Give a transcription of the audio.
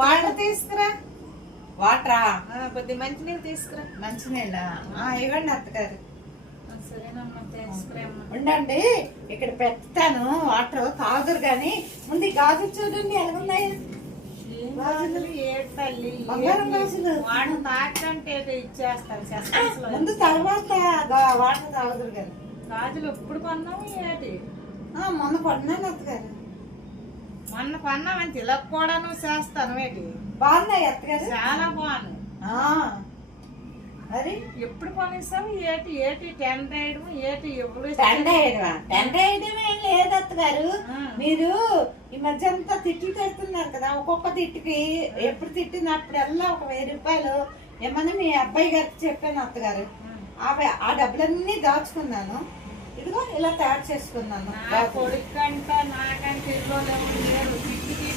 Water తీసుకురా. వాటరా? కొద్ది మంచినీళ్ళు తీసుకురా. మంచినీళ్ళ? ఇవ్వండి అత్తగారు. సరేనమ్మా, తీసుకురామ్మా. ఉండండి, ఇక్కడ పెడతాను. వాటర్ తాగుదురు గాని ముందు ఈ గాజులు చూడండి ఎలాగున్నాయి. ఏడు తల్లి, బంగారం గాజులు. వాడు తాకంటే ఇచ్చేస్తారు. ముందు తర్వాత వాటర్ తాగుదురు గాని. గాజులు ఎప్పుడు కొన్నావు ఏటి? మొన్న కొన్నాను అత్తగారు. మొన్న కొన్నామంటే ఇలా కూడా నువ్వు చేస్తాను ఏంటి? బాగున్నాయి అత్తగారు, చాలా బాగున్నాయి. మరి ఎప్పుడు కొనేసావు ఏటి? ఏటి టెండర్ వేయడం ఏటి? ఎప్పుడు టెండర్ వేయడం ఏం లేదు అత్తగారు. మీరు ఈ మధ్య అంతా తిట్లు తిడుతున్నారు కదా, ఒక్కొక్క తిట్టుకి ఎప్పుడు తిట్టినప్పుడల్లా ఒక 1000 రూపాయలు ఏమన్నా మీ అబ్బాయి గారికి చెప్పాను అత్తగారు. ఆ డబ్బులన్నీ దాచుకున్నాను. ఇదిగో ఇలా తయారు చేసుకున్నాను. కొడుకంట నాకంటే లేరు. తిట్టికి